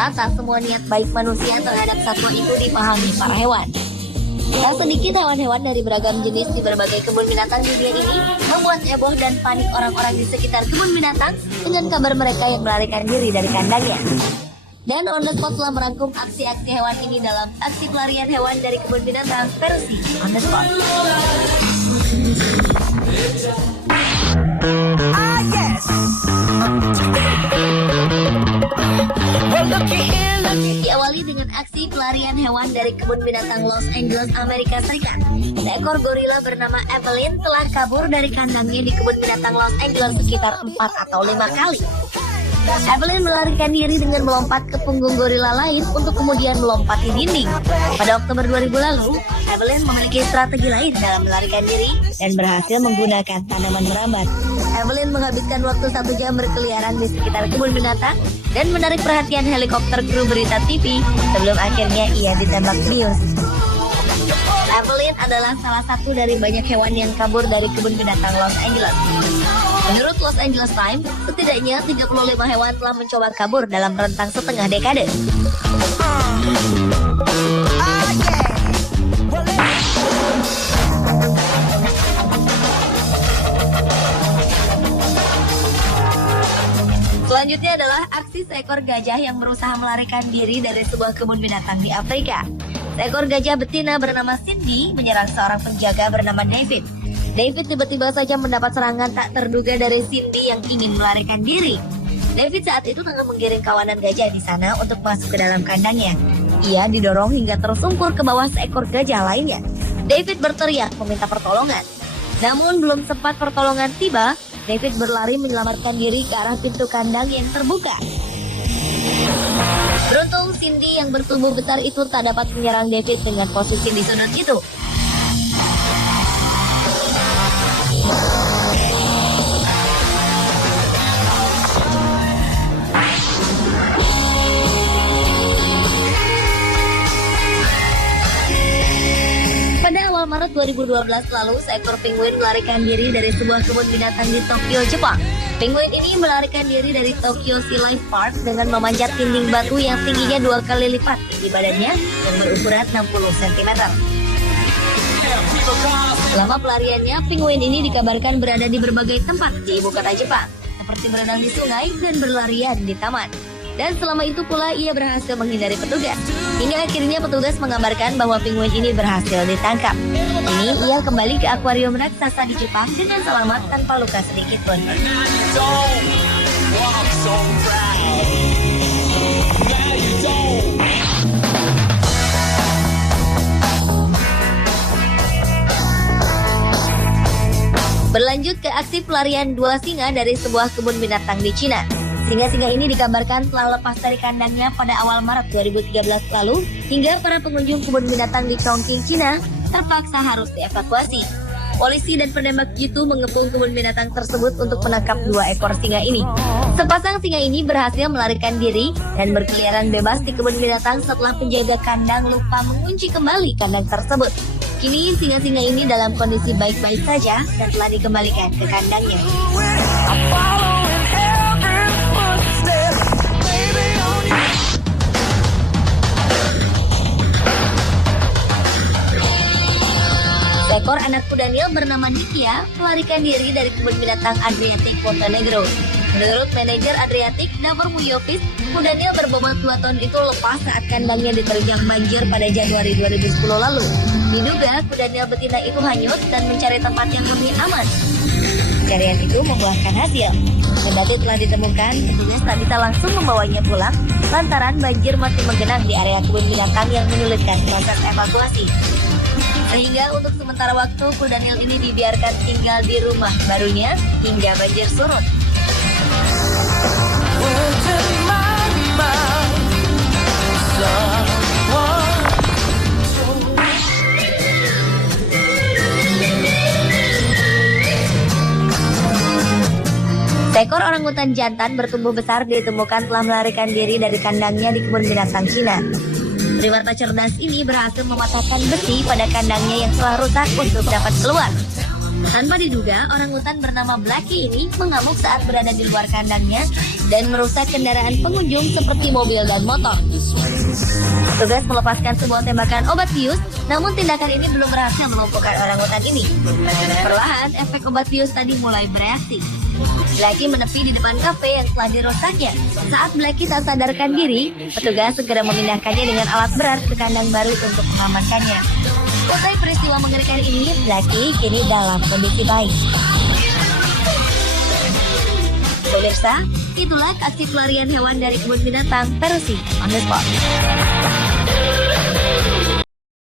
Ternyata tak semua niat baik manusia terhadap satwa itu dipahami para hewan. Tak sedikit hewan-hewan dari beragam jenis di berbagai kebun binatang di dunia ini membuat heboh dan panik orang-orang di sekitar kebun binatang dengan kabar mereka yang melarikan diri dari kandangnya. Dan On The Spot telah merangkum aksi-aksi hewan ini dalam aksi pelarian hewan dari kebun binatang versi On The Spot. Diawali dengan aksi pelarian hewan dari kebun binatang Los Angeles, Amerika Serikat. Seekor gorila bernama Evelyn telah kabur dari kandangnya di kebun binatang Los Angeles sekitar 4 atau 5 kali. Evelyn melarikan diri dengan melompat ke punggung gorila lain untuk kemudian melompati dinding. Pada Oktober 2000 lalu, Evelyn memiliki strategi lain dalam melarikan diri dan berhasil menggunakan tanaman merambat. Evelyn menghabiskan waktu 1 jam berkeliaran di sekitar kebun binatang dan menarik perhatian helikopter kru berita TV sebelum akhirnya ia ditembak bius. Evelyn adalah salah satu dari banyak hewan yang kabur dari kebun binatang Los Angeles. Menurut Los Angeles Times, setidaknya 35 hewan telah mencoba kabur dalam rentang setengah dekade. Selanjutnya adalah aksi seekor gajah yang berusaha melarikan diri dari sebuah kebun binatang di Afrika. Seekor gajah betina bernama Cindy menyerang seorang penjaga bernama David. David tiba-tiba saja mendapat serangan tak terduga dari Cindy yang ingin melarikan diri. David saat itu tengah menggiring kawanan gajah di sana untuk masuk ke dalam kandangnya. Ia didorong hingga tersungkur ke bawah seekor gajah lainnya. David berteriak meminta pertolongan. Namun belum sempat pertolongan tiba, David berlari menyelamatkan diri ke arah pintu kandang yang terbuka. Beruntung Cindy yang bertubuh besar itu tak dapat menyerang David dengan posisi di sudut itu. Pada awal Maret 2012 lalu, seekor penguin melarikan diri dari sebuah kebun binatang di Tokyo, Jepang. Penguin ini melarikan diri dari Tokyo Sea Life Park dengan memanjat dinding batu yang tingginya 2 kali lipat tinggi badannya yang berukuran 60 cm. Selama pelariannya, penguin ini dikabarkan berada di berbagai tempat di ibu kota Jepang, seperti berenang di sungai dan berlarian di taman. Dan selama itu pula ia berhasil menghindari petugas. Hingga akhirnya petugas mengabarkan bahwa penguin ini berhasil ditangkap. Kini ia kembali ke akuarium raksasa di Jepang dengan selamat tanpa luka sedikit pun. Berlanjut ke aksi pelarian 2 singa dari sebuah kebun binatang di Cina. Singa-singa ini dikabarkan telah lepas dari kandangnya pada awal Maret 2013 lalu, hingga para pengunjung kebun binatang di Chongqing, Cina terpaksa harus dievakuasi. Polisi dan penembak jitu mengepung kebun binatang tersebut untuk menangkap 2 ekor singa ini. Sepasang singa ini berhasil melarikan diri dan berkeliaran bebas di kebun binatang setelah penjaga kandang lupa mengunci kembali kandang tersebut. Kini singa-singa ini dalam kondisi baik-baik saja dan telah dikembalikan ke kandangnya. Seekor anak kuda Nil bernama Nikia melarikan diri dari kebun binatang Adriatic Montenegro. Menurut manajer Adriatic, Davor Mujovic, kuda Nil berbobot 2 ton itu lepas saat kandangnya diterjang banjir pada Januari 2010 lalu. Diduga kuda Nil betina itu hanyut dan mencari tempat yang lebih aman. Pencarian itu membuahkan hasil. Kendati telah ditemukan, petugas tak bisa langsung membawanya pulang lantaran banjir masih menggenang di area kebun binatang yang menyulitkan proses evakuasi. Sehingga untuk sementara waktu kuda Nil ini dibiarkan tinggal di rumah barunya hingga banjir surut. Seekor orangutan jantan bertumbuh besar ditemukan telah melarikan diri dari kandangnya di kebun binatang Cina. Primata cerdas ini berhasil mematahkan besi pada kandangnya yang telah rusak untuk dapat keluar. Tanpa diduga, orangutan bernama Blackie ini mengamuk saat berada di luar kandangnya dan merusak kendaraan pengunjung seperti mobil dan motor. Petugas melepaskan sebuah tembakan obat bius, namun tindakan ini belum berhasil melumpuhkan orangutan ini. Perlahan, efek obat bius tadi mulai bereaksi. Blackie menepi di depan kafe yang telah dirusaknya. Saat Blackie tak sadarkan diri, petugas segera memindahkannya dengan alat berat ke kandang baru untuk mengamankannya. Usai peristiwa mengerikan ini, Blackie kini dalam kondisi baik. Pemirsa, itulah aksi pelarian hewan dari kebun binatang Perusi on the spot.